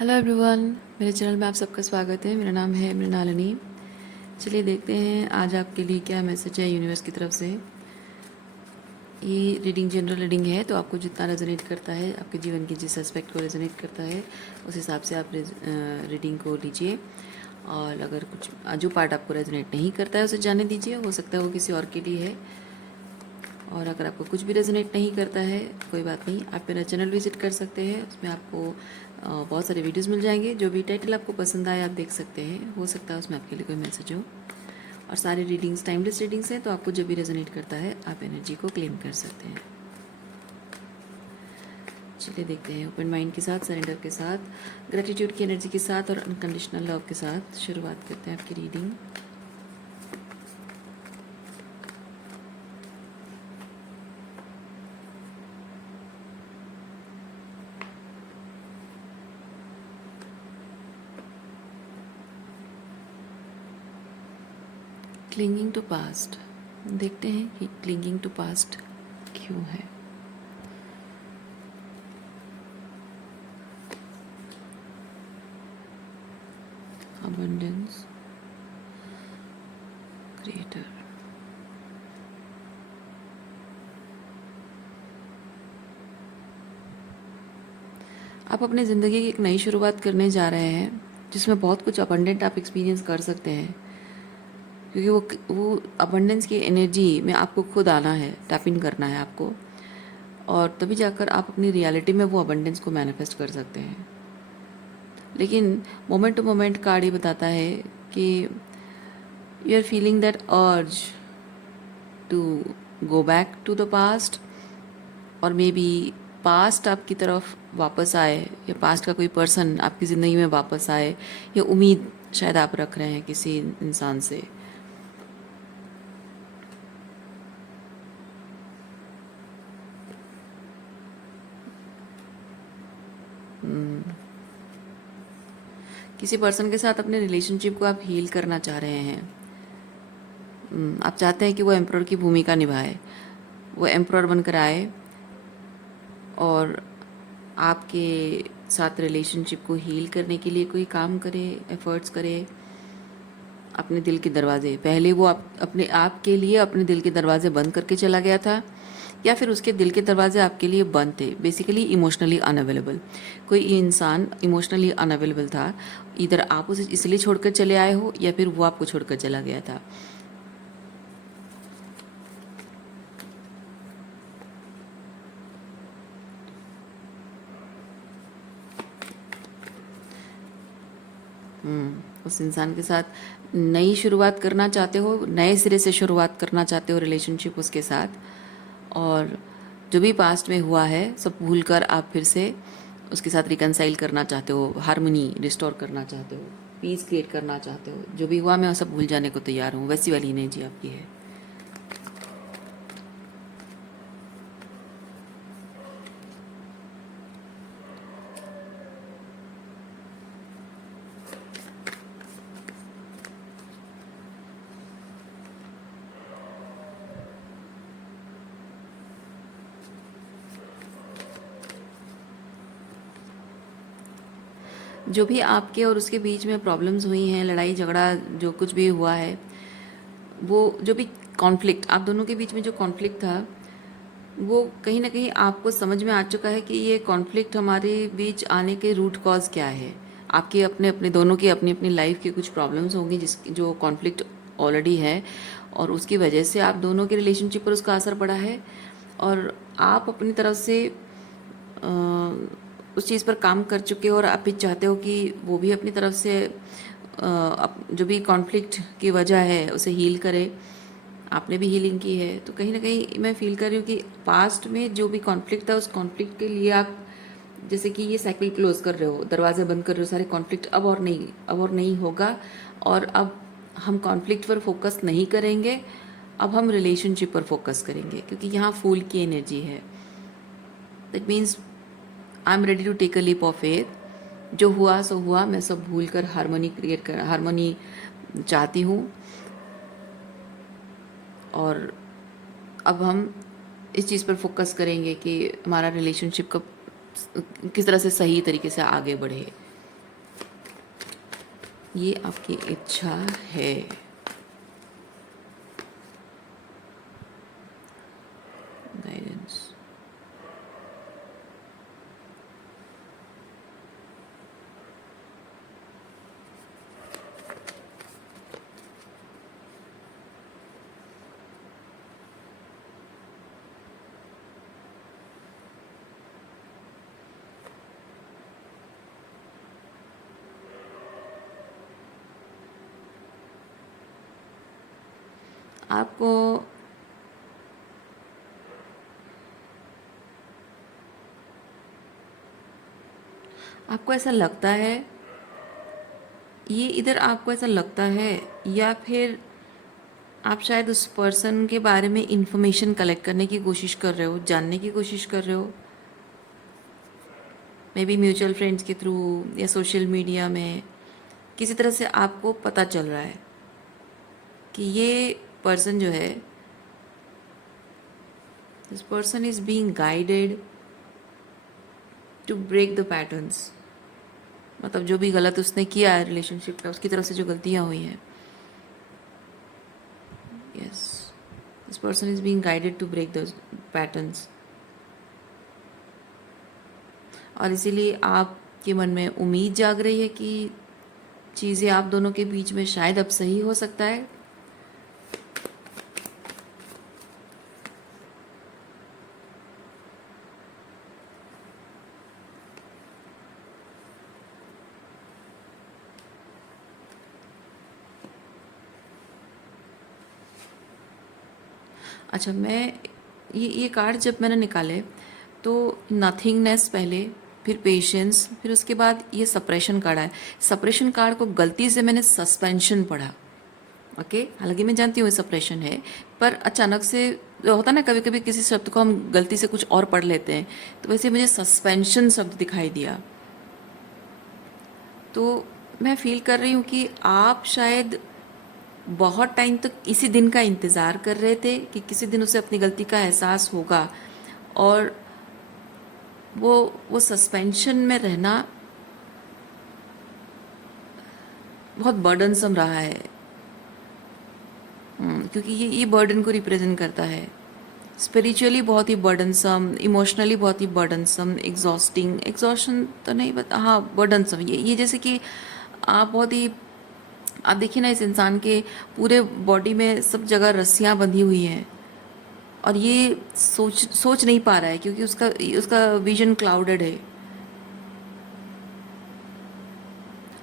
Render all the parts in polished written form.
Hello everyone, मेरे channel में आप सबका स्वागत है। मेरा नाम है मृणालिनी। चलिए देखते हैं आज आपके लिए क्या मैसेज है यूनिवर्स की तरफ से। ये रीडिंग जनरल रीडिंग है, तो आपको जितना रेजोनेट करता है, आपके जीवन के जिस एस्पेक्ट को रेजोनेट करता है उस हिसाब से आप रीडिंग को लीजिए। और अगर कुछ जो पार्ट आपको रेजोनेट नहीं करता है उसे जाने दीजिए, हो सकता है वो किसी और के लिए है। और अगर आपको कुछ भी रेजोनेट नहीं करता है कोई बात नहीं, आप मेरा चैनल विजिट कर सकते हैं। उसमें आपको बहुत सारे वीडियोस मिल जाएंगे। जो भी टाइटल आपको पसंद आए आप देख सकते हैं, हो सकता है उसमें आपके लिए कोई मैसेज हो। और सारी रीडिंग्स टाइमलेस रीडिंग्स हैं, तो आपको जब भी रेजोनेट करता है आप एनर्जी को क्लेम कर सकते हैं। चलिए देखते हैं ओपन माइंड के साथ, सरेंडर के साथ, ग्रेटिट्यूड की एनर्जी के साथ और अनकंडीशनल लव के साथ शुरुआत करते हैं आपकी रीडिंग। Clinging to past. देखते हैं कि क्लिंगिंग टू पास्ट क्यों है। Abundance, creator. आप अपनी ज़िंदगी की एक नई शुरुआत करने जा रहे हैं जिसमें बहुत कुछ अबंडेंट आप एक्सपीरियंस कर सकते हैं, क्योंकि वो अबंडेंस की एनर्जी में आपको खुद आना है, टैप इन करना है आपको, और तभी जाकर आप अपनी रियलिटी में वो अबंडेंस को मैनिफेस्ट कर सकते हैं। लेकिन मोमेंट टू मोमेंट कार्ड ये बताता है कि you are feeling that urge to go back to the past, और मे बी पास्ट आपकी तरफ वापस आए, या पास्ट का कोई पर्सन आपकी ज़िंदगी में वापस आए, या उम्मीद शायद आप रख रहे हैं किसी इंसान से। किसी पर्सन के साथ अपने रिलेशनशिप को आप हील करना चाह रहे हैं। आप चाहते हैं कि वो एम्प्रर की भूमिका निभाए, वो एम्प्रर बनकर आए और आपके साथ रिलेशनशिप को हील करने के लिए कोई काम करे, एफर्ट्स करे। अपने दिल के दरवाजे, पहले वो अपने आप के लिए अपने दिल के दरवाजे बंद करके चला गया था, या फिर उसके दिल के दरवाजे आपके लिए बंद थे। बेसिकली इमोशनली अनअवेलेबल, कोई इंसान इमोशनली अनअवेलेबल था। इधर आप उसे इसलिए छोड़कर चले आए हो, या फिर वो आपको छोड़कर चला गया था। उस इंसान के साथ नई शुरुआत करना चाहते हो, नए सिरे से शुरुआत करना चाहते हो रिलेशनशिप उसके साथ, और जो भी पास्ट में हुआ है सब भूल कर आप फिर से उसके साथ रिकनसाइल करना चाहते हो, हारमोनी रिस्टोर करना चाहते हो, पीस क्रिएट करना चाहते हो। जो भी हुआ मैं सब भूल जाने को तैयार हूँ, वैसी वाली एनर्जी आपकी है। जो भी आपके और उसके बीच में प्रॉब्लम्स हुई हैं, लड़ाई झगड़ा जो कुछ भी हुआ है, वो जो भी कॉन्फ्लिक्ट आप दोनों के बीच में जो कॉन्फ्लिक्ट था, वो कहीं ना कहीं आपको समझ में आ चुका है कि ये कॉन्फ्लिक्ट हमारे बीच आने के रूट कॉज क्या है। आपके अपने अपने दोनों की अपनी अपनी लाइफ की कुछ प्रॉब्लम्स होंगी जिस जो कॉन्फ्लिक्ट ऑलरेडी है, और उसकी वजह से आप दोनों के रिलेशनशिप पर उसका असर पड़ा है। और आप अपनी तरफ से उस चीज़ पर काम कर चुके हो, और आप भी चाहते हो कि वो भी अपनी तरफ से जो भी कॉन्फ्लिक्ट की वजह है उसे हील करे। आपने भी हीलिंग की है, तो कहीं ना कहीं मैं फील कर रही हूँ कि पास्ट में जो भी कॉन्फ्लिक्ट था उस कॉन्फ्लिक्ट के लिए आप जैसे कि ये साइकिल क्लोज कर रहे हो, दरवाजे बंद कर रहे हो, सारे कॉन्फ्लिक्ट अब और नहीं होगा। और अब हम कॉन्फ्लिक्ट पर फोकस नहीं करेंगे, अब हम रिलेशनशिप पर फोकस करेंगे, क्योंकि यहाँ फूल की एनर्जी है। That means I am ready to take a leap of faith. जो हुआ सो हुआ, मैं सब भूल कर हारमोनी चाहती हूँ। और अब हम इस चीज़ पर फोकस करेंगे कि हमारा रिलेशनशिप कब किस तरह से सही तरीके से आगे बढ़े। ये आपकी इच्छा है। गाइडेंस। आपको आपको ऐसा लगता है, ये इधर आपको ऐसा लगता है, या फिर आप शायद उस पर्सन के बारे में इंफॉर्मेशन कलेक्ट करने की कोशिश कर रहे हो, जानने की कोशिश कर रहे हो, मे बी म्यूचुअल फ्रेंड्स के थ्रू या सोशल मीडिया में किसी तरह से आपको पता चल रहा है कि ये पर्सन जो है, this person is being guided to break the patterns. मतलब जो भी गलत उसने किया है रिलेशनशिप में, उसकी तरफ से जो गलतियाँ हुई हैं, yes, this person is being guided to break the patterns. और इसीलिए आपके मन में उम्मीद जाग रही है कि चीज़ें आप दोनों के बीच में शायद अब सही हो सकता है। अच्छा, मैं ये कार्ड जब मैंने निकाले तो नथिंगनेस पहले, फिर पेशेंस, फिर उसके बाद ये सप्रेशन कार्ड है। सप्रेशन कार्ड को गलती से मैंने सस्पेंशन पढ़ा। ओके, हालांकि मैं जानती हूँ सप्रेशन है, पर अचानक से जो होता है ना, कभी कभी किसी शब्द को हम गलती से कुछ और पढ़ लेते हैं, तो वैसे मुझे सस्पेंशन शब्द दिखाई दिया। तो मैं फील कर रही हूँ कि आप शायद बहुत टाइम तक इसी दिन का इंतज़ार कर रहे थे कि किसी दिन उसे अपनी गलती का एहसास होगा, और वो सस्पेंशन में रहना बहुत बर्डनसम रहा है। क्योंकि ये बर्डन को रिप्रेजेंट करता है। स्पिरिचुअली बहुत ही बर्डनसम, इमोशनली बहुत ही बर्डनसम, एग्जॉस्टिंग, एग्जॉशन तो नहीं बता, हाँ बर्डनसम। ये जैसे कि आप बहुत ही, आप देखिए ना, इस इंसान के पूरे बॉडी में सब जगह रस्सियाँ बंधी हुई हैं, और ये सोच सोच नहीं पा रहा है क्योंकि उसका उसका विजन क्लाउडेड है।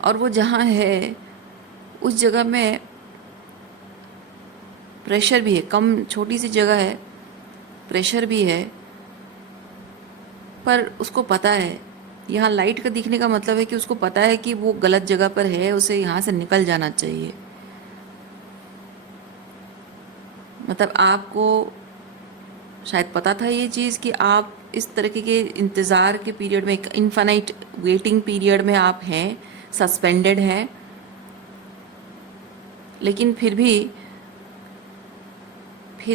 और वो जहाँ है उस जगह में प्रेशर भी है, कम छोटी सी जगह है, प्रेशर भी है, पर उसको पता है, यहाँ लाइट का दिखने का मतलब है कि उसको पता है कि वो गलत जगह पर है, उसे यहाँ से निकल जाना चाहिए। मतलब आपको शायद पता था ये चीज़ कि आप इस तरीके के इंतज़ार के पीरियड में, एक इनफाइनाइट वेटिंग पीरियड में आप हैं, सस्पेंडेड हैं, लेकिन फिर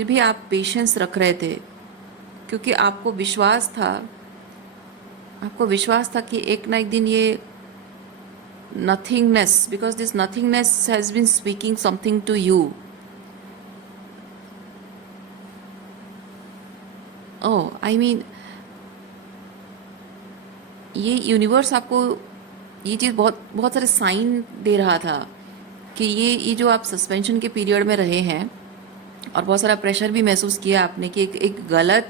भी आप पेशेंस रख रहे थे, क्योंकि आपको विश्वास था कि एक ना एक दिन ये nothingness, because this nothingness has been speaking something to you. Oh, I mean, ये यूनिवर्स आपको ये चीज़ बहुत बहुत सारे साइन दे रहा था कि ये जो आप सस्पेंशन के पीरियड में रहे हैं, और बहुत सारा प्रेशर भी महसूस किया आपने कि एक गलत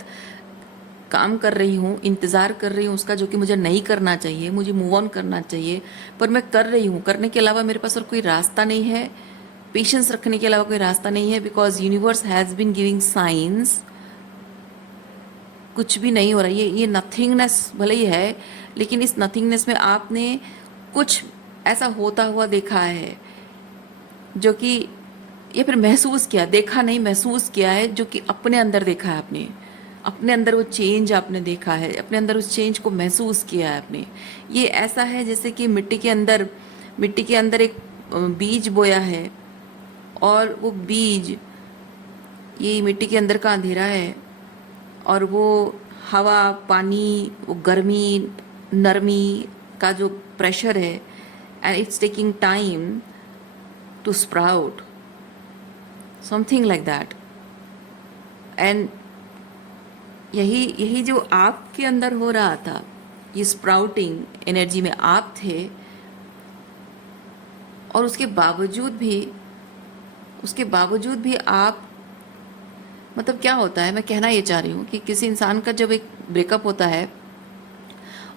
काम कर रही हूँ, इंतज़ार कर रही हूँ उसका, जो कि मुझे नहीं करना चाहिए, मुझे मूव ऑन करना चाहिए, पर मैं कर रही हूँ, करने के अलावा मेरे पास और कोई रास्ता नहीं है, पेशेंस रखने के अलावा कोई रास्ता नहीं है, because universe has been giving signs, कुछ भी नहीं हो रहा। ये नथिंगनेस भले ही है, लेकिन इस नथिंगनेस में आपने कुछ ऐसा होता हुआ देखा है, जो कि, या फिर महसूस किया, देखा नहीं महसूस किया है, जो कि अपने अंदर देखा है आपने, अपने अंदर वो चेंज आपने देखा है, अपने अंदर उस चेंज को महसूस किया है आपने। ये ऐसा है जैसे कि मिट्टी के अंदर एक बीज बोया है, और वो बीज, ये मिट्टी के अंदर का अंधेरा है, और वो हवा, पानी, वो गर्मी, नरमी का जो प्रेशर है, and it's taking time to sprout, something like that. And यही यही जो आपके अंदर हो रहा था, ये स्प्राउटिंग एनर्जी में आप थे, और उसके बावजूद भी आप, मतलब क्या होता है, मैं कहना ये चाह रही हूँ कि किसी इंसान का जब एक ब्रेकअप होता है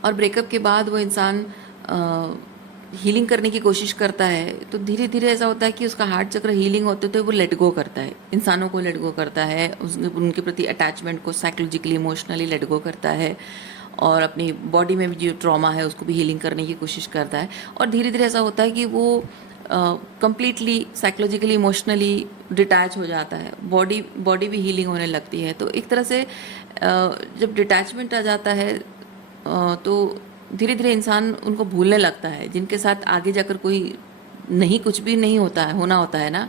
और ब्रेकअप के बाद वो इंसान हीलिंग करने की कोशिश करता है, तो धीरे धीरे ऐसा होता है कि उसका हार्ट चक्र हीलिंग होते तो वो लेट गो करता है, इंसानों को लेट गो करता है, उनके प्रति अटैचमेंट को साइकोलॉजिकली इमोशनली लेट गो करता है, और अपनी बॉडी में भी जो ट्रॉमा है उसको भी हीलिंग करने की कोशिश करता है। और धीरे धीरे ऐसा होता है कि वो कंप्लीटली साइकोलॉजिकली इमोशनली डिटैच हो जाता है, बॉडी भी हीलिंग होने लगती है। तो एक तरह से जब डिटैचमेंट आ जाता है तो धीरे धीरे इंसान उनको भूलने लगता है, जिनके साथ आगे जाकर कोई नहीं, कुछ भी नहीं होता है, होना होता है ना,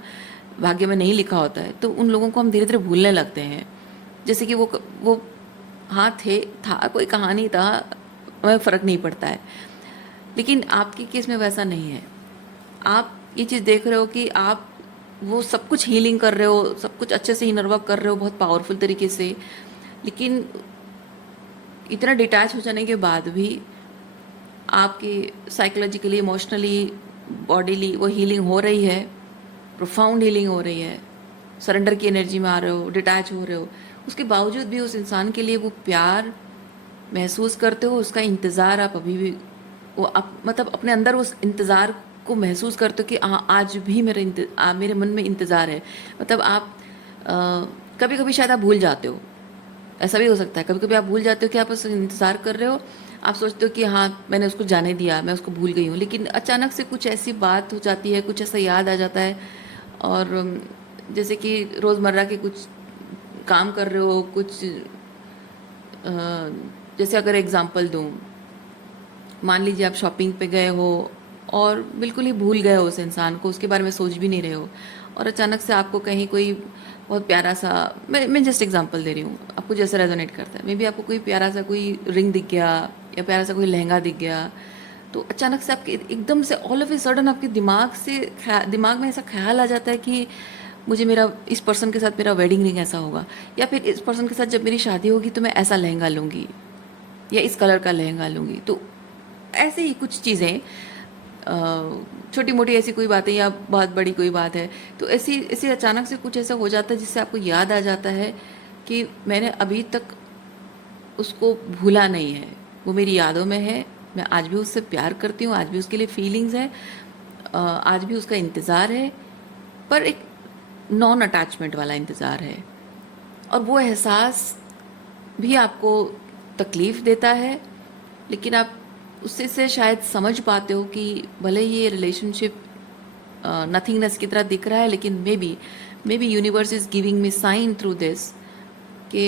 भाग्य में नहीं लिखा होता है, तो उन लोगों को हम धीरे धीरे भूलने लगते हैं। जैसे कि वो हाँ था कोई कहानी था, हमें फ़र्क नहीं पड़ता है। लेकिन आपके केस में वैसा नहीं है। आप ये चीज़ देख रहे हो कि आप वो सब कुछ हीलिंग कर रहे हो, सब कुछ अच्छे से इनर वर्क कर रहे हो, बहुत पावरफुल तरीके से, लेकिन इतना डिटैच हो जाने के बाद भी आपकी साइकोलॉजिकली इमोशनली बॉडीली वो हीलिंग हो रही है, प्रोफाउंड हीलिंग हो रही है, सरेंडर की एनर्जी में आ रहे हो, डिटैच हो रहे हो। उसके बावजूद भी उस इंसान के लिए वो प्यार महसूस करते हो, उसका इंतज़ार आप अभी भी, वो आप मतलब अपने अंदर उस इंतज़ार को महसूस करते हो कि हाँ आज भी मेरे मन में इंतज़ार है। मतलब आप कभी कभी शायद आप भूल जाते हो, ऐसा भी हो सकता है, कभी कभी आप भूल जाते हो कि आप उसका इंतज़ार कर रहे हो, आप सोचते हो कि हाँ मैंने उसको जाने दिया, मैं उसको भूल गई हूँ, लेकिन अचानक से कुछ ऐसी बात हो जाती है, कुछ ऐसा याद आ जाता है। और जैसे कि रोज़मर्रा के कुछ काम कर रहे हो, कुछ जैसे अगर एग्ज़ाम्पल दूँ, मान लीजिए आप शॉपिंग पे गए हो और बिल्कुल ही भूल गए हो उस इंसान को, उसके बारे में सोच भी नहीं रहे हो, और अचानक से आपको कहीं कोई बहुत प्यारा सा, मैं जस्ट एग्जांपल दे रही हूँ, आपको जैसे रेजोनेट करता है, मे बी आपको कोई प्यारा सा कोई रिंग दिख गया या प्यारा सा कोई लहंगा दिख गया, तो अचानक से आपके एकदम से ऑल ऑफ ए सडन आपके दिमाग में ऐसा ख्याल आ जाता है कि मुझे मेरा इस पर्सन के साथ मेरा वेडिंग रिंग ऐसा होगा, या फिर इस पर्सन के साथ जब मेरी शादी होगी तो मैं ऐसा लहंगा लूँगी या इस कलर का लहंगा लूँगी। तो ऐसे ही कुछ चीज़ें, छोटी मोटी ऐसी कोई बातें या बहुत बड़ी कोई बात है, तो ऐसी अचानक से कुछ ऐसा हो जाता है जिससे आपको याद आ जाता है कि मैंने अभी तक उसको भूला नहीं है, वो मेरी यादों में है, मैं आज भी उससे प्यार करती हूँ, आज भी उसके लिए फीलिंग्स है, आज भी उसका इंतज़ार है, पर एक नॉन अटैचमेंट वाला इंतज़ार है। और वो एहसास भी आपको तकलीफ़ देता है, लेकिन आप उससे से शायद समझ पाते हो कि भले ही ये रिलेशनशिप नथिंगनेस की तरह दिख रहा है, लेकिन maybe universe is giving me sign through this कि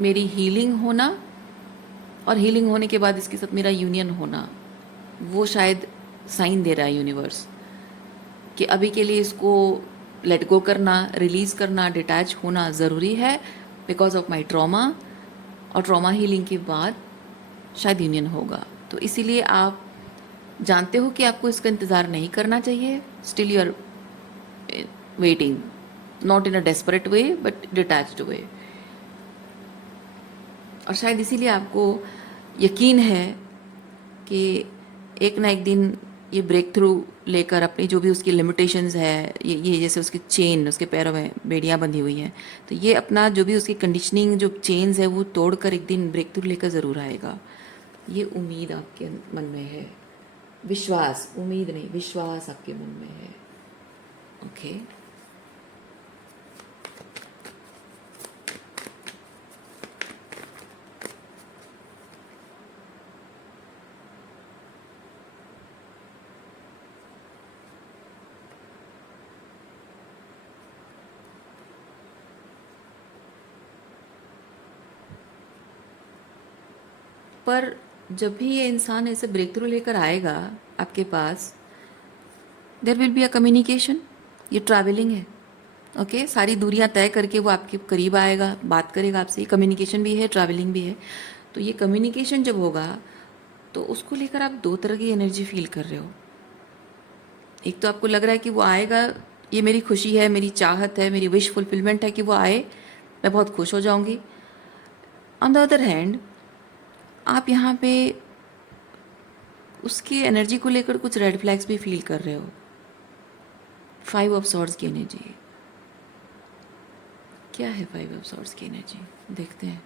मेरी हीलिंग होना, और हीलिंग होने के बाद इसके साथ मेरा यूनियन होना, वो शायद साइन दे रहा है यूनिवर्स कि अभी के लिए इसको लेट गो करना, रिलीज़ करना, डिटैच होना ज़रूरी है बिकॉज ऑफ माई ट्रॉमा, और ट्रॉमा हीलिंग के बाद शायद यूनियन होगा। तो इसीलिए आप जानते हो कि आपको इसका इंतज़ार नहीं करना चाहिए, still you are waiting, not in a desperate way but detached way. और शायद इसीलिए आपको यकीन है कि एक ना एक दिन ये ब्रेक थ्रू लेकर अपनी जो भी उसकी लिमिटेशंस है, ये जैसे उसकी चेन, उसके पैरों में बेड़ियाँ बंधी हुई हैं, तो ये अपना जो भी उसकी कंडीशनिंग जो चेन्स है वो तोड़कर एक दिन ब्रेक थ्रू लेकर ज़रूर आएगा। ये उम्मीद आपके मन में है, विश्वास, उम्मीद नहीं, विश्वास आपके मन में है। ओके पर जब भी ये इंसान ऐसे ब्रेक थ्रू लेकर आएगा आपके पास, there will be a communication, ये ट्रैवलिंग है। ओके सारी दूरियां तय करके वो आपके करीब आएगा, बात करेगा आपसे, कम्युनिकेशन भी है, ट्रैवलिंग भी है। तो ये कम्युनिकेशन जब होगा तो उसको लेकर आप दो तरह की एनर्जी फील कर रहे हो। एक तो आपको लग रहा है कि वो आएगा, ये मेरी खुशी है, मेरी चाहत है, मेरी विश फुलफिलमेंट है कि वो आए, मैं बहुत खुश हो जाऊंगी। ऑन द अदर हैंड आप यहाँ पे उसकी एनर्जी को लेकर कुछ रेड फ्लैग्स भी फील कर रहे हो। 5 ऑफ सॉर्ड्स की एनर्जी क्या है? 5 ऑफ सॉर्ड्स की एनर्जी देखते हैं।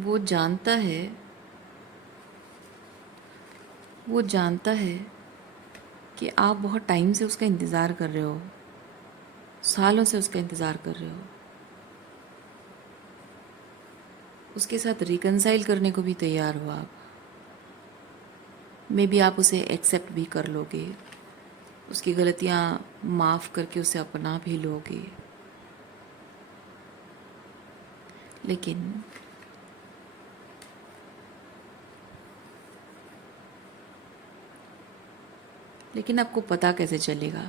वो जानता है, वो जानता है कि आप बहुत टाइम से उसका इंतज़ार कर रहे हो, सालों से उसका इंतज़ार कर रहे हो। उसके साथ रिकनसाइल करने को भी तैयार हो आप। मे बी आप उसे एक्सेप्ट भी कर लोगे, उसकी गलतियाँ माफ़ करके उसे अपना भी लोगे, लेकिन आपको पता कैसे चलेगा?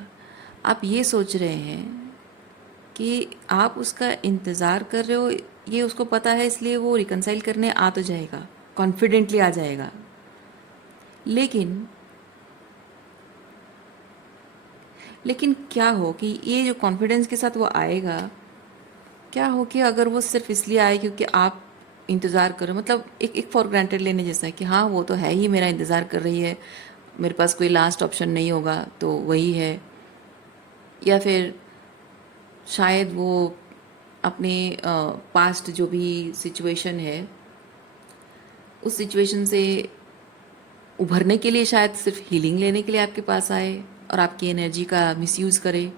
आप ये सोच रहे हैं कि आप उसका इंतज़ार कर रहे हो, ये उसको पता है, इसलिए वो रिकनसाइल करने आ तो जाएगा, कॉन्फिडेंटली आ जाएगा। लेकिन क्या हो कि ये जो कॉन्फिडेंस के साथ वो आएगा, क्या हो कि अगर वो सिर्फ इसलिए आए क्योंकि आप इंतज़ार करो, मतलब एक फॉर ग्रांटेड लेने जैसा है कि हाँ वो तो है ही, मेरा इंतज़ार कर रही है, मेरे पास कोई लास्ट ऑप्शन नहीं होगा तो वही है। या फिर शायद वो अपने पास्ट जो भी सिचुएशन है, उस सिचुएशन से उभरने के लिए शायद सिर्फ हीलिंग लेने के लिए आपके पास आए और आपकी एनर्जी का मिसयूज़ करे।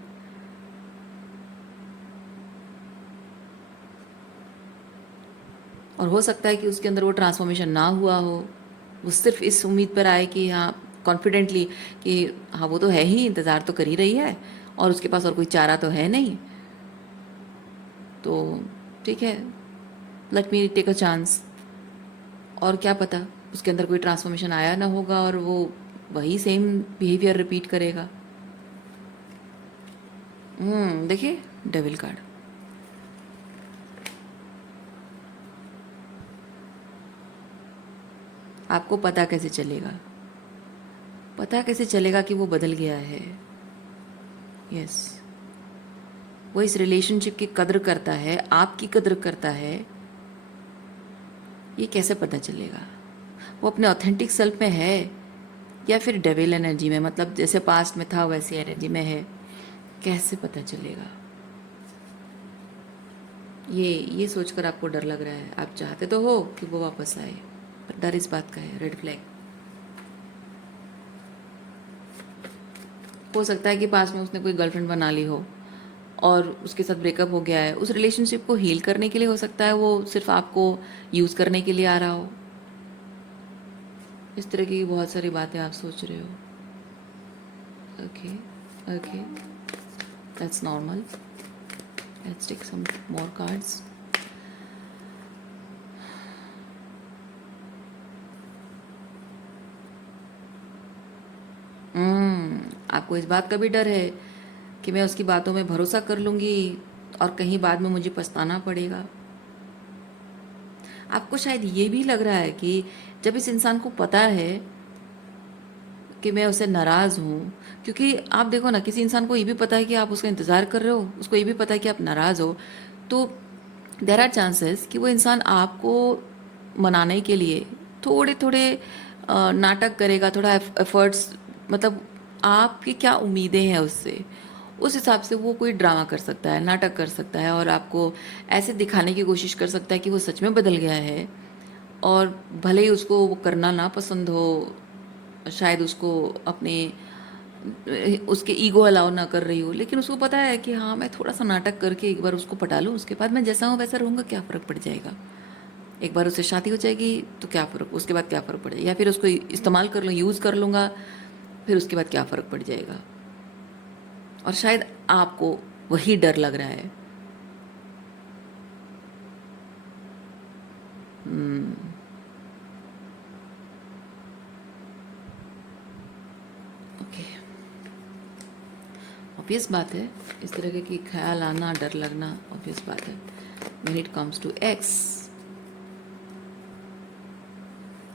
और हो सकता है कि उसके अंदर वो ट्रांसफॉर्मेशन ना हुआ हो, वो सिर्फ इस उम्मीद पर आए कि हाँ कॉन्फिडेंटली कि हाँ वो तो है ही, इंतज़ार तो कर ही रही है और उसके पास और कोई चारा तो है नहीं, तो ठीक है, let me take a chance. और क्या पता उसके अंदर कोई ट्रांसफॉर्मेशन आया ना होगा और वो वही सेम बिहेवियर रिपीट करेगा। देखिए डेविल कार्ड। आपको पता कैसे चलेगा? पता कैसे चलेगा कि वो बदल गया है? यस, वो इस रिलेशनशिप की कद्र करता है, आपकी कद्र करता है, ये कैसे पता चलेगा? वो अपने ऑथेंटिक सेल्फ में है या फिर डेविल एनर्जी में, मतलब जैसे पास्ट में था वैसी एनर्जी में है, कैसे पता चलेगा? ये सोचकर आपको डर लग रहा है। आप चाहते तो हो कि वो वापस आए, पर डर इस बात का है, रेड फ्लैग। हो सकता है कि पास में उसने कोई गर्लफ्रेंड बना ली हो और उसके साथ ब्रेकअप हो गया है, उस रिलेशनशिप को हील करने के लिए हो सकता है वो सिर्फ आपको यूज़ करने के लिए आ रहा हो। इस तरह की बहुत सारी बातें आप सोच रहे हो। Okay okay, that's normal. Let's take some more cards. आपको इस बात का भी डर है कि मैं उसकी बातों में भरोसा कर लूँगी और कहीं बाद में मुझे पछताना पड़ेगा। आपको शायद ये भी लग रहा है कि जब इस इंसान को पता है कि मैं उससे नाराज़ हूँ, क्योंकि आप देखो ना, किसी इंसान को ये भी पता है कि आप उसका इंतज़ार कर रहे हो, उसको ये भी पता है कि आप नाराज़ हो, तो देर आर चांसेस कि वो इंसान आपको मनाने के लिए थोड़े थोड़े नाटक करेगा, थोड़ा एफर्ट्स, मतलब आपकी क्या उम्मीदें हैं उससे, उस हिसाब से वो कोई ड्रामा कर सकता है, नाटक कर सकता है और आपको ऐसे दिखाने की कोशिश कर सकता है कि वो सच में बदल गया है। और भले ही उसको वो करना ना पसंद हो, शायद उसको अपने उसके ईगो अलाउ ना कर रही हो, लेकिन उसको पता है कि हाँ मैं थोड़ा सा नाटक करके एक बार उसको पटा लूँ, उसके बाद मैं जैसा हूँ वैसा रहूँगा, क्या फ़र्क पड़ जाएगा। एक बार उससे शादी हो जाएगी तो क्या फ़र्क, उसके बाद क्या फ़र्क पड़ जाएगा, या फिर उसको इस्तेमाल कर लूँ, यूज़ कर लूँगा, फिर उसके बाद क्या फ़र्क पड़ जाएगा। और शायद आपको वही डर लग रहा है। ओके, ऑब्वियस बात है, इस तरह की ख्याल आना, डर लगना ऑब्वियस बात है when it comes to ex.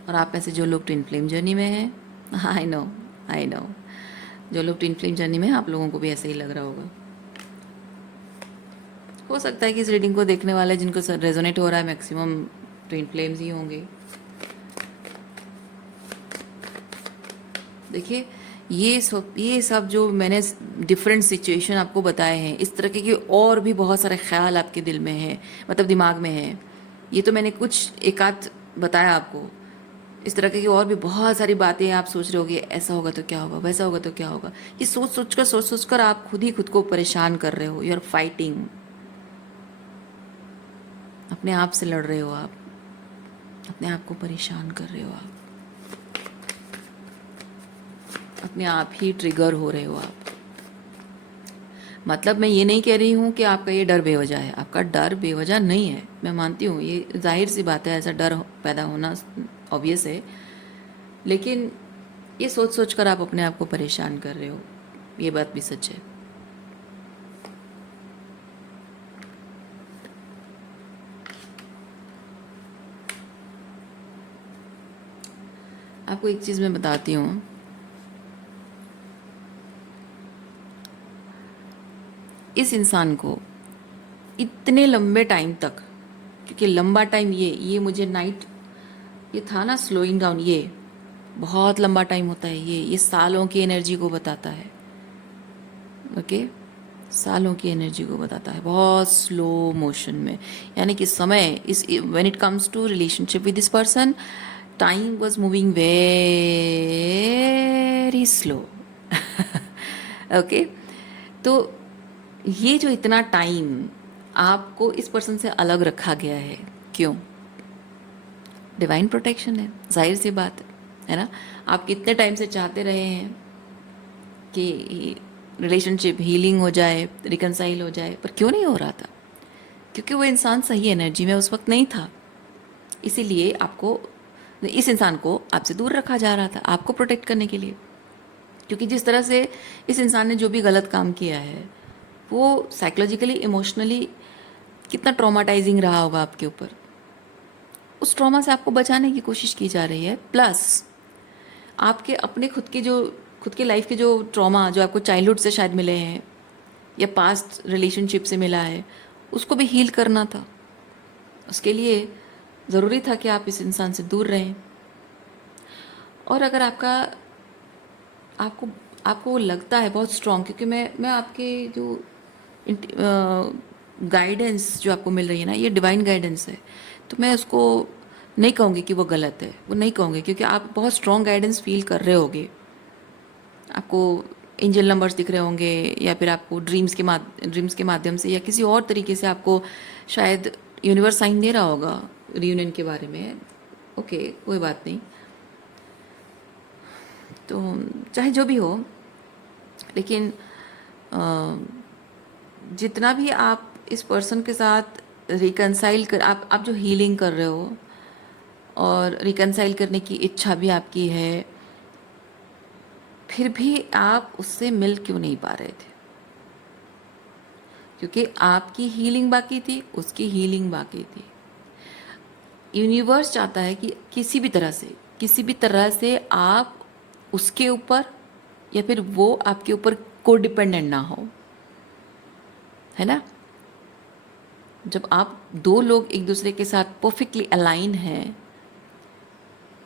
और आप में से जो लोग ट्विन फ्लेम जर्नी में हैं, आई नो, जो लोग ट्विन फ्लेम जर्नी में हैं, आप लोगों को भी ऐसे ही लग रहा होगा। हो सकता है कि इस रीडिंग को देखने वाले जिनको रेजोनेट हो रहा है मैक्सिमम ट्विन फ्लेम्स ही होंगे। देखिए, ये सब जो मैंने डिफरेंट सिचुएशन आपको बताए हैं, इस तरह के और भी बहुत सारे ख्याल आपके दिल में हैं, मतलब दिमाग में हैं। ये तो मैंने कुछ एक आध बताया आपको। इस तरह की और भी बहुत सारी बातें आप सोच रहे होगे, ऐसा होगा तो क्या होगा, वैसा होगा तो क्या होगा। ये सोच सोच कर आप खुद ही खुद को परेशान कर रहे हो। यू आर फाइटिंग, अपने आप से लड़ रहे हो आप, अपने आप को परेशान कर रहे हो आप, अपने आप ही ट्रिगर हो रहे हो आप। मतलब मैं ये नहीं कह रही हूँ कि आपका ये डर बेवजह है, आपका डर बेवजह नहीं है, मैं मानती हूँ, ये जाहिर सी बात है, ऐसा डर पैदा होना ऑब्वियस है। लेकिन ये सोच सोच कर आप अपने आप को परेशान कर रहे हो, ये बात भी सच है। आपको एक चीज़ मैं बताती हूँ, इस इंसान को इतने लंबे टाइम तक, क्योंकि लंबा टाइम ये मुझे नाइट ये था ना स्लोइंग डाउन, ये बहुत लंबा टाइम होता है, ये सालों की एनर्जी को बताता है। ओके, सालों की एनर्जी को बताता है, बहुत स्लो मोशन में। यानी कि समय इस when it comes to relationship with this person, time was moving very slow. Okay, तो ये जो इतना टाइम आपको इस पर्सन से अलग रखा गया है, क्यों? डिवाइन प्रोटेक्शन है, जाहिर सी बात है ना। आप कितने टाइम से चाहते रहे हैं कि रिलेशनशिप हीलिंग हो जाए, रिकनसाइल हो जाए, पर क्यों नहीं हो रहा था? क्योंकि वो इंसान सही एनर्जी में उस वक्त नहीं था, इसीलिए आपको, इस इंसान को आपसे दूर रखा जा रहा था आपको प्रोटेक्ट करने के लिए। क्योंकि जिस तरह से इस इंसान ने जो भी गलत काम किया है, वो साइकोलॉजिकली, इमोशनली कितना ट्रॉमाटाइजिंग रहा होगा आपके ऊपर। उस ट्रॉमा से आपको बचाने की कोशिश की जा रही है, प्लस आपके अपने खुद के लाइफ के जो ट्रॉमा जो आपको चाइल्डहुड से शायद मिले हैं या पास्ट रिलेशनशिप से मिला है, उसको भी हील करना था। उसके लिए ज़रूरी था कि आप इस इंसान से दूर रहें। और अगर आपको आपको वो लगता है बहुत स्ट्रॉन्ग, क्योंकि मैं आपके जो गाइडेंस जो आपको मिल रही है ना, ये डिवाइन गाइडेंस है, तो मैं उसको नहीं कहूँगी कि वो गलत है, वो नहीं कहूँगी, क्योंकि आप बहुत स्ट्रॉन्ग गाइडेंस फील कर रहे होगे। आपको एंजल नंबर्स दिख रहे होंगे, या फिर आपको ड्रीम्स के माध्यम से या किसी और तरीके से आपको शायद यूनिवर्स साइन दे रहा होगा रियूनियन के बारे में। ओके, कोई बात नहीं, तो चाहे जो भी हो, लेकिन जितना भी आप इस पर्सन के साथ रिकनसाइल कर, आप जो हीलिंग कर रहे हो और रिकनसाइल करने की इच्छा भी आपकी है, फिर भी आप उससे मिल क्यों नहीं पा रहे थे? क्योंकि आपकी हीलिंग बाकी थी, उसकी हीलिंग बाकी थी। यूनिवर्स चाहता है कि किसी भी तरह से आप उसके ऊपर या फिर वो आपके ऊपर को डिपेंडेंट ना हो, है ना। जब आप दो लोग एक दूसरे के साथ परफेक्टली अलाइन हैं,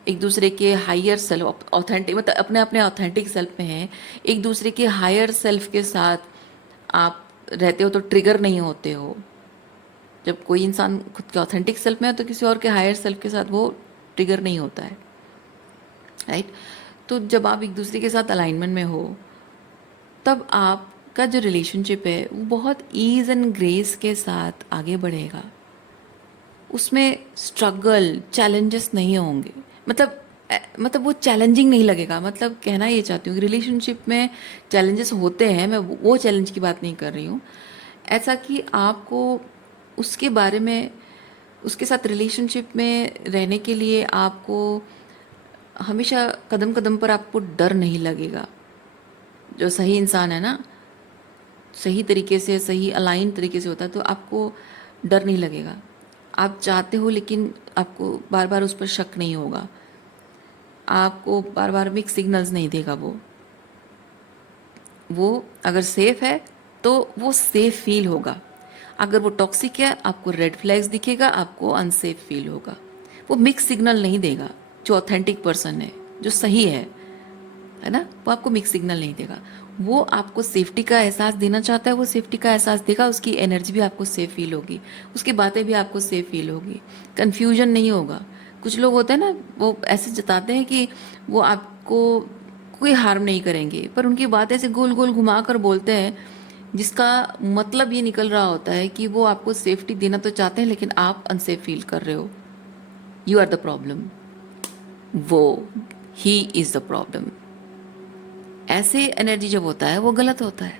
एक दूसरे के हायर सेल्फ ऑथेंटिक, मतलब अपने अपने ऑथेंटिक सेल्फ में हैं, एक दूसरे के हायर सेल्फ के साथ आप रहते हो तो ट्रिगर नहीं होते हो। जब कोई इंसान खुद के ऑथेंटिक सेल्फ में है तो किसी और के हायर सेल्फ के साथ वो ट्रिगर नहीं होता है, राइट। तो जब आप एक दूसरे के साथ अलाइनमेंट में हो, तब आपका जो रिलेशनशिप है वो बहुत ईज एंड ग्रेस के साथ आगे बढ़ेगा। उसमें स्ट्रगल चैलेंजेस नहीं होंगे। मतलब वो चैलेंजिंग नहीं लगेगा। मतलब कहना ये चाहती हूँ कि रिलेशनशिप में चैलेंजेस होते हैं, मैं वो चैलेंज की बात नहीं कर रही हूँ। ऐसा कि आपको उसके बारे में, उसके साथ रिलेशनशिप में रहने के लिए आपको हमेशा कदम कदम पर आपको डर नहीं लगेगा। जो सही इंसान है ना, सही तरीके से, सही अलाइन तरीके से होता है, तो आपको डर नहीं लगेगा। आप चाहते हो लेकिन आपको बार बार उस पर शक नहीं होगा, आपको बार बार मिक्स सिग्नल्स नहीं देगा। वो अगर सेफ है तो वो सेफ फील होगा। अगर वो टॉक्सिक है, आपको रेड फ्लैग्स दिखेगा, आपको अनसेफ फील होगा। वो मिक्स सिग्नल नहीं देगा। जो ऑथेंटिक पर्सन है, जो सही है ना, वो आपको मिक्स सिग्नल नहीं देगा। वो आपको सेफ्टी का एहसास देना चाहता है, वो सेफ्टी का एहसास देगा। उसकी एनर्जी भी आपको सेफ फील होगी, उसकी बातें भी आपको सेफ फील होगी, कन्फ्यूजन नहीं होगा। कुछ लोग होते हैं ना, वो ऐसे जताते हैं कि वो आपको कोई हार्म नहीं करेंगे, पर उनकी बातें ऐसे गोल गोल घुमा कर बोलते हैं, जिसका मतलब ये निकल रहा होता है कि वो आपको सेफ्टी देना तो चाहते हैं लेकिन आप अनसेफ फील कर रहे हो। यू आर द प्रॉब्लम, वो ही इज़ द प्रॉब्लम। ऐसे एनर्जी जब होता है वो गलत होता है।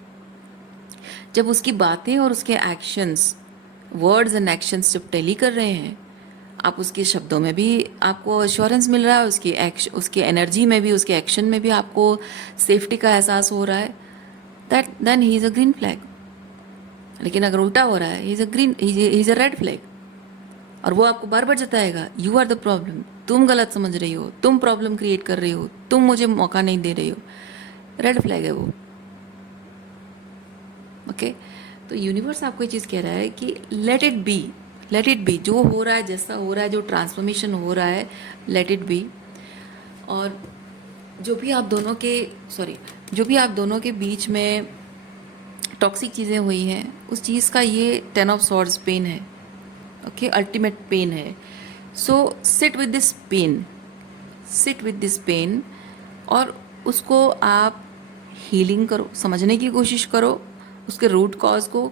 जब उसकी बातें और उसके एक्शंस, वर्ड्स एंड एक्शंस जब टैली कर रहे हैं, आप उसके शब्दों में भी आपको अश्योरेंस मिल रहा है, उसकी एनर्जी में भी, उसके एक्शन में भी आपको सेफ्टी का एहसास हो रहा है, that then he is a green flag. लेकिन अगर उल्टा हो रहा है, he is a red flag. और वो आपको बार बार जताएगा, यू आर द प्रॉब्लम, तुम गलत समझ रही हो, तुम प्रॉब्लम क्रिएट कर रही हो, तुम मुझे मौका नहीं दे रही हो। रेड फ्लैग है वो। ओके, तो यूनिवर्स आपको ये चीज़ कह रहा है कि let it be, let it be. जो हो रहा है, जैसा हो रहा है, जो ट्रांसफॉर्मेशन हो रहा है, लेट इट बी। और जो भी आप दोनों के जो भी आप दोनों के बीच में टॉक्सिक चीज़ें हुई हैं, उस चीज़ का ये 10 ऑफ सॉर्ड्स पेन है। ओके, अल्टीमेट पेन है। So sit with this pain, sit with this pain, और उसको आप हीलिंग करो, समझने की कोशिश करो उसके रूट कॉज को।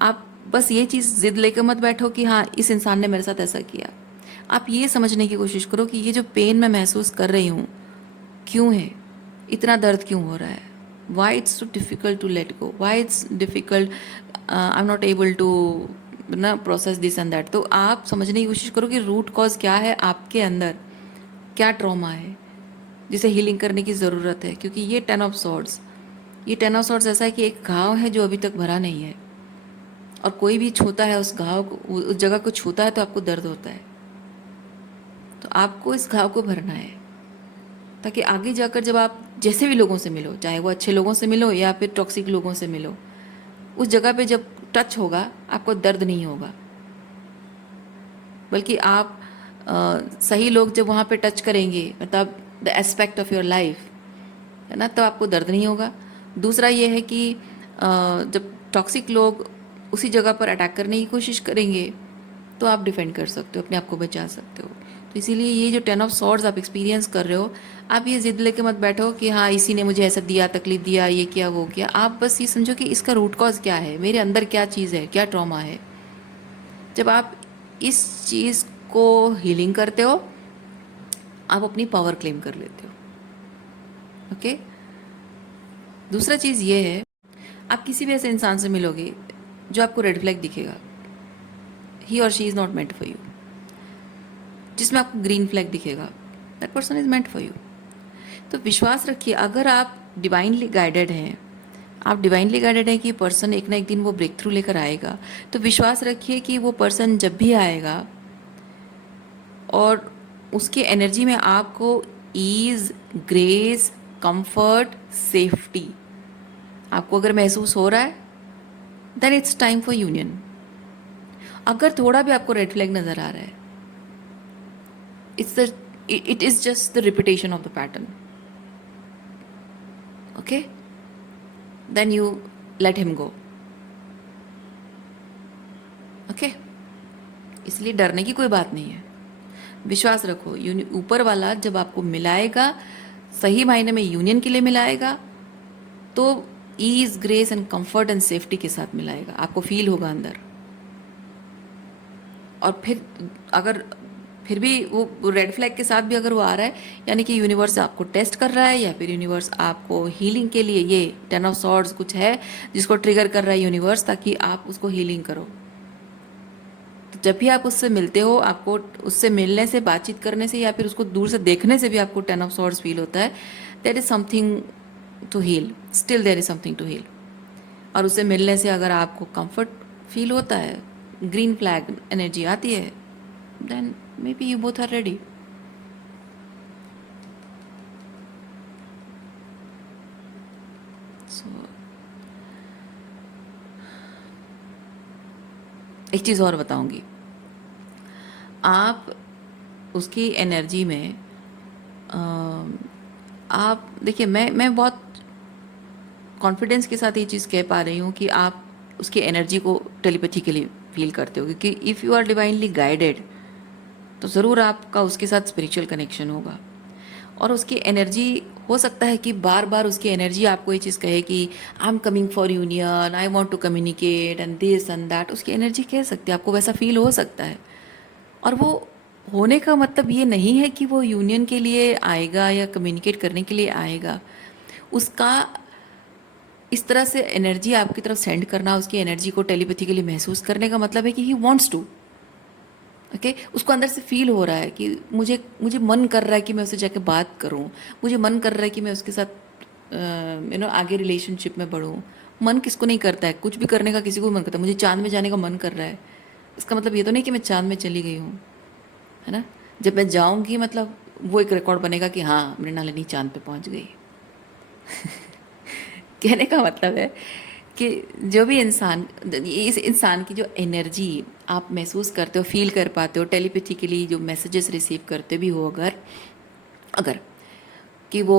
आप बस ये चीज़ जिद लेकर मत बैठो कि हाँ इस इंसान ने मेरे साथ ऐसा किया। आप ये समझने की कोशिश करो कि ये जो पेन मैं महसूस कर रही हूँ क्यों है, इतना दर्द क्यों हो रहा है, why it's so difficult to let go, why it's difficult, I am not able to ना प्रोसेस दिस एंड दैट। तो आप समझने की कोशिश करो कि रूट कॉज क्या है, आपके अंदर क्या ट्रॉमा है जिसे हीलिंग करने की ज़रूरत है। क्योंकि ये 10 ऑफ सॉर्ड्स, ये 10 ऑफ सॉर्ड्स ऐसा है कि एक घाव है जो अभी तक भरा नहीं है, और कोई भी छूता है उस घाव को, उस जगह को छूता है तो आपको दर्द होता है। तो आपको इस घाव को भरना है, ताकि आगे जाकर जब आप जैसे भी लोगों से मिलो, चाहे वो अच्छे लोगों से मिलो या फिर टॉक्सिक लोगों से मिलो, उस जगह पे जब टच होगा आपको दर्द नहीं होगा, बल्कि आप सही लोग जब वहाँ पे टच करेंगे, मतलब the aspect of your life, है ना, तब आपको दर्द नहीं होगा। दूसरा ये है कि जब टॉक्सिक लोग उसी जगह पर अटैक करने की कोशिश करेंगे तो आप डिफेंड कर सकते हो, अपने आप को बचा सकते हो। तो इसीलिए ये जो 10 ऑफ सॉर्ड्स आप एक्सपीरियंस कर रहे हो, आप ये जिद लेके मत बैठो कि हाँ इसी ने मुझे ऐसा दिया, तकलीफ दिया, ये किया, वो किया। आप बस ये समझो कि इसका रूट कॉज क्या है, मेरे अंदर क्या चीज़ है, क्या ट्रॉमा है। जब आप इस चीज़ को हीलिंग करते हो, आप अपनी पावर क्लेम कर लेते हो। ओके, दूसरा चीज़ ये है, आप किसी भी ऐसे इंसान से मिलोगे जो आपको रेड फ्लैग दिखेगा, ही और she is not meant for you. जिसमें आपको ग्रीन फ्लैग दिखेगा, that person is meant for you. तो विश्वास रखिए, अगर आप डिवाइनली गाइडेड हैं, आप डिवाइनली गाइडेड हैं कि पर्सन एक ना एक दिन वो ब्रेक थ्रू लेकर आएगा, तो विश्वास रखिए कि वो पर्सन जब भी आएगा और उसकी एनर्जी में आपको ईज, ग्रेस, कंफर्ट, सेफ्टी आपको अगर महसूस हो रहा है, then it's time for union. अगर थोड़ा भी आपको रेड फ्लैग नज़र आ रहा है, it is just the repetition of the pattern. Okay, then you let him go. Okay, इसलिए डरने की कोई बात नहीं है। विश्वास रखो, ऊपर वाला जब आपको मिलाएगा, सही मायने में यूनियन के लिए मिलाएगा, तो ease, grace and comfort and safety के साथ मिलाएगा, आपको फील होगा अंदर। और फिर भी वो रेड फ्लैग के साथ भी अगर वो आ रहा है, यानी कि यूनिवर्स आपको टेस्ट कर रहा है, या फिर यूनिवर्स आपको हीलिंग के लिए, ये 10 ऑफ सॉर्ड्स कुछ है जिसको ट्रिगर कर रहा है यूनिवर्स, ताकि आप उसको हीलिंग करो। तो जब भी आप उससे मिलते हो, आपको उससे मिलने से, बातचीत करने से, या फिर उसको दूर से देखने से भी आपको 10 ऑफ सॉर्ड्स फील होता है, there is something to heal, still there is something to heal. और उससे मिलने से अगर आपको कंफर्ट फील होता है, ग्रीन फ्लैग एनर्जी आती है, then may be you both are ready. So एक चीज़ और बताऊंगी, आप उसकी एनर्जी में आप देखिए, मैं बहुत कॉन्फिडेंस के साथ ये चीज़ कह पा रही हूँ कि आप उसकी एनर्जी को टेलीपैथिकली फील करते हो, क्योंकि if you are divinely guided तो ज़रूर आपका उसके साथ स्पिरिचुअल कनेक्शन होगा। और उसकी एनर्जी, हो सकता है कि बार बार उसकी एनर्जी आपको ये चीज़ कहे कि I am coming for union, I want to communicate and this and that, उसकी एनर्जी कह सकती है, आपको वैसा फील हो सकता है। और वो होने का मतलब ये नहीं है कि वो यूनियन के लिए आएगा या कम्युनिकेट करने के लिए आएगा। उसका इस तरह से एनर्जी आपकी तरफ सेंड करना, उसकी एनर्जी को टेलीपैथिकली महसूस करने का मतलब है कि ही वांट्स टू, ओके, उसको अंदर से फील हो रहा है कि मुझे मुझे मन कर रहा है कि मैं उससे जाके बात करूं, मुझे मन कर रहा है कि मैं उसके साथ आगे रिलेशनशिप में बढ़ूं। मन किसको नहीं करता है, कुछ भी करने का किसी को भी मन करता है। मुझे चांद में जाने का मन कर रहा है, इसका मतलब ये तो नहीं कि मैं चांद में चली गई हूँ, है ना। जब मैं जाऊंगी, मतलब वो एक रिकॉर्ड बनेगा कि हाँ, मृणालिनी चांद पे पहुंच गई। कहने का मतलब है कि जो भी इंसान, इस इंसान की जो एनर्जी आप महसूस करते हो, फील कर पाते हो, टेलीपैथिकली जो मैसेजेस रिसीव करते भी हो, अगर अगर कि वो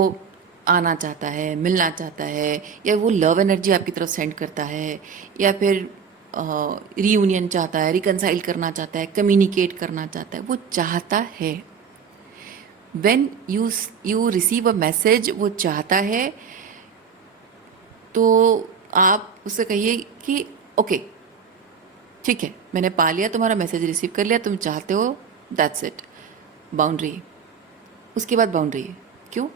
आना चाहता है, मिलना चाहता है, या वो लव एनर्जी आपकी तरफ सेंड करता है, या फिर रीयूनियन चाहता है, रिकनसाइल करना चाहता है, कम्युनिकेट करना चाहता है, वो चाहता है। When you receive a message, वो चाहता है, तो आप उससे कहिए कि ओके, ठीक है, मैंने पा लिया, तुम्हारा मैसेज रिसीव कर लिया, तुम चाहते हो, दैट्स इट। बाउंड्री, उसके बाद बाउंड्री। क्यों?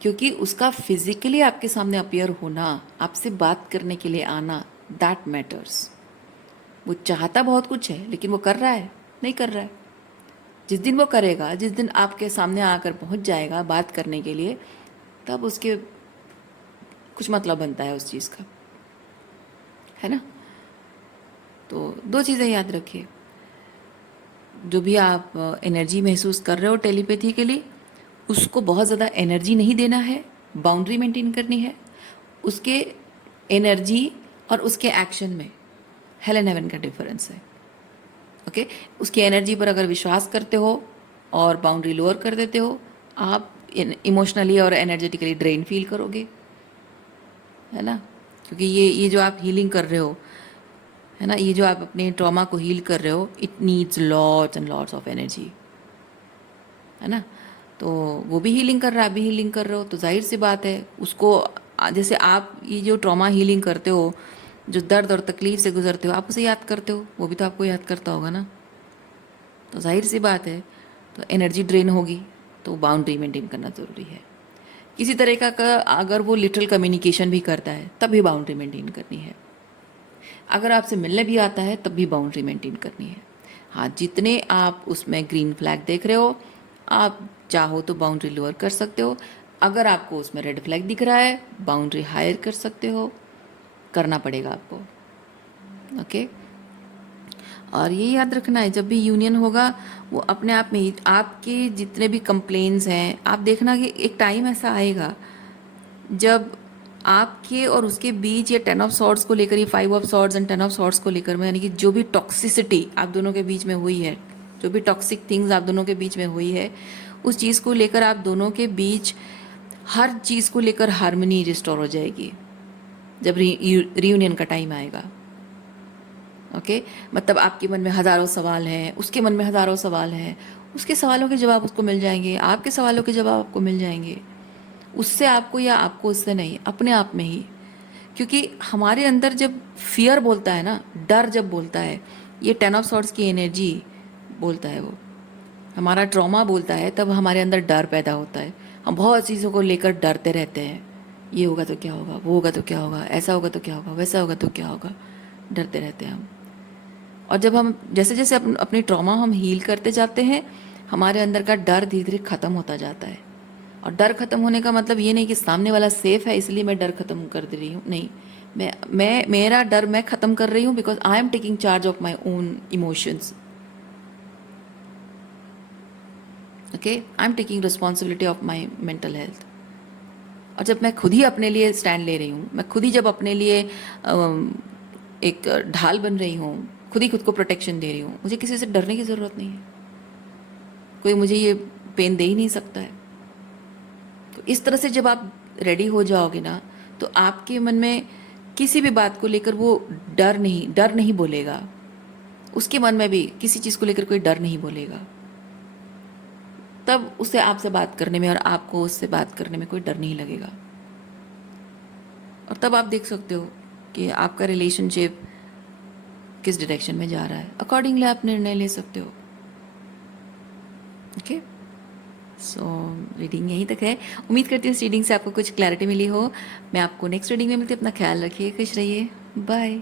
क्योंकि उसका फिजिकली आपके सामने अपीयर होना, आपसे बात करने के लिए आना, दैट मैटर्स। वो चाहता बहुत कुछ है, लेकिन वो कर रहा है? नहीं कर रहा है। जिस दिन वो करेगा, जिस दिन आपके सामने आकर पहुंच जाएगा बात करने के लिए, तब उसके कुछ मतलब बनता है उस चीज़ का, है ना। तो दो चीज़ें याद रखिए, जो भी आप एनर्जी महसूस कर रहे हो टेलीपैथिकली, उसको बहुत ज़्यादा एनर्जी नहीं देना है, बाउंड्री मेंटेन करनी है। उसके एनर्जी और उसके एक्शन में हेल एंड हेवन का डिफरेंस है, ओके। उसकी एनर्जी पर अगर विश्वास करते हो और बाउंड्री लोअर कर देते हो, आप इमोशनली और एनर्जेटिकली ड्रेन फील करोगे, है ना। क्योंकि ये जो आप हीलिंग कर रहे हो, है ना, ये जो आप अपने ट्रॉमा को हील कर रहे हो, it needs lots and lots of energy, है ना। तो वो भी हीलिंग कर रहा है, आप भी हीलिंग कर रहे हो, तो जाहिर सी बात है उसको, जैसे आप ये जो ट्रॉमा हीलिंग करते हो, जो दर्द और तकलीफ से गुजरते हो, आप उसे याद करते हो, वो भी तो आपको याद करता होगा ना। तो जाहिर सी बात है, तो एनर्जी ड्रेन होगी, तो बाउंड्री मेंटेन करना ज़रूरी है। किसी तरीका का अगर वो लिटरल कम्युनिकेशन भी करता है, तब भी बाउंड्री मेंटेन करनी है। अगर आपसे मिलने भी आता है, तब भी बाउंड्री मेंटेन करनी है। हाँ, जितने आप उसमें ग्रीन फ्लैग देख रहे हो, आप चाहो तो बाउंड्री लोअर कर सकते हो। अगर आपको उसमें रेड फ्लैग दिख रहा है, बाउंड्री हायर कर सकते हो, करना पड़ेगा आपको, ओके। और ये याद रखना है, जब भी यूनियन होगा, वो अपने आप में ही आपके जितने भी कंप्लेन्स हैं, आप देखना कि एक टाइम ऐसा आएगा जब आपके और उसके बीच ये 10 ऑफ सॉर्ड्स को लेकर, ये 5 of swords and 10 of swords को लेकर में, यानी कि जो भी टॉक्सिसिटी आप दोनों के बीच में हुई है, जो भी टॉक्सिक थिंग्स आप दोनों के बीच में हुई है, उस चीज़ को लेकर आप दोनों के बीच हर चीज़ को लेकर हार्मनी रिस्टोर हो जाएगी जब रीयूनियन का टाइम आएगा, ओके। मतलब आपके मन में हज़ारों सवाल हैं, उसके मन में हज़ारों सवाल हैं, उसके सवालों के जवाब उसको मिल जाएंगे, आपके सवालों के जवाब आपको मिल जाएंगे, उससे आपको या आपको उससे नहीं, अपने आप में ही। क्योंकि हमारे अंदर जब फियर बोलता है ना, डर जब बोलता है, ये 10 ऑफ सॉर्ड्स की एनर्जी बोलता है वो, हमारा ट्रॉमा बोलता है, तब हमारे अंदर डर पैदा होता है। हम बहुत चीज़ों को लेकर डरते रहते हैं, ये होगा तो क्या होगा, वो होगा तो क्या होगा, ऐसा होगा तो क्या होगा, वैसा होगा तो क्या होगा, डरते रहते हैं हम। और जब हम जैसे जैसे अपनी ट्रॉमा हम हील करते जाते हैं, हमारे अंदर का डर धीरे धीरे ख़त्म होता जाता है। और डर ख़त्म होने का मतलब ये नहीं कि सामने वाला सेफ है इसलिए मैं डर ख़त्म कर दे रही हूँ, नहीं। मैं मेरा डर मैं ख़त्म कर रही हूँ because I am taking charge of my own emotions. Okay, I am taking responsibility of my mental health. और जब मैं खुद ही अपने लिए स्टैंड ले रही हूँ, मैं खुद ही जब अपने लिए एक ढाल बन रही हूँ, खुद ही खुद को प्रोटेक्शन दे रही हूँ, मुझे किसी से डरने की ज़रूरत नहीं है। कोई मुझे ये पेन दे ही नहीं सकता है। तो इस तरह से जब आप रेडी हो जाओगे ना, तो आपके मन में किसी भी बात को लेकर वो डर नहीं बोलेगा। उसके मन में भी किसी चीज़ को लेकर कोई डर नहीं बोलेगा। तब उसे आपसे बात करने में और आपको उससे बात करने में कोई डर नहीं लगेगा। और तब आप देख सकते हो कि आपका रिलेशनशिप किस डायरेक्शन में जा रहा है। अकॉर्डिंगली आप निर्णय ले सकते हो। ओके, सो रीडिंग यहीं तक है। उम्मीद करती हूँ इस रीडिंग से आपको कुछ क्लैरिटी मिली हो। मैं आपको नेक्स्ट रीडिंग में मिलती हूँ। अपना ख्याल रखिए, खुश रहिए, बाय।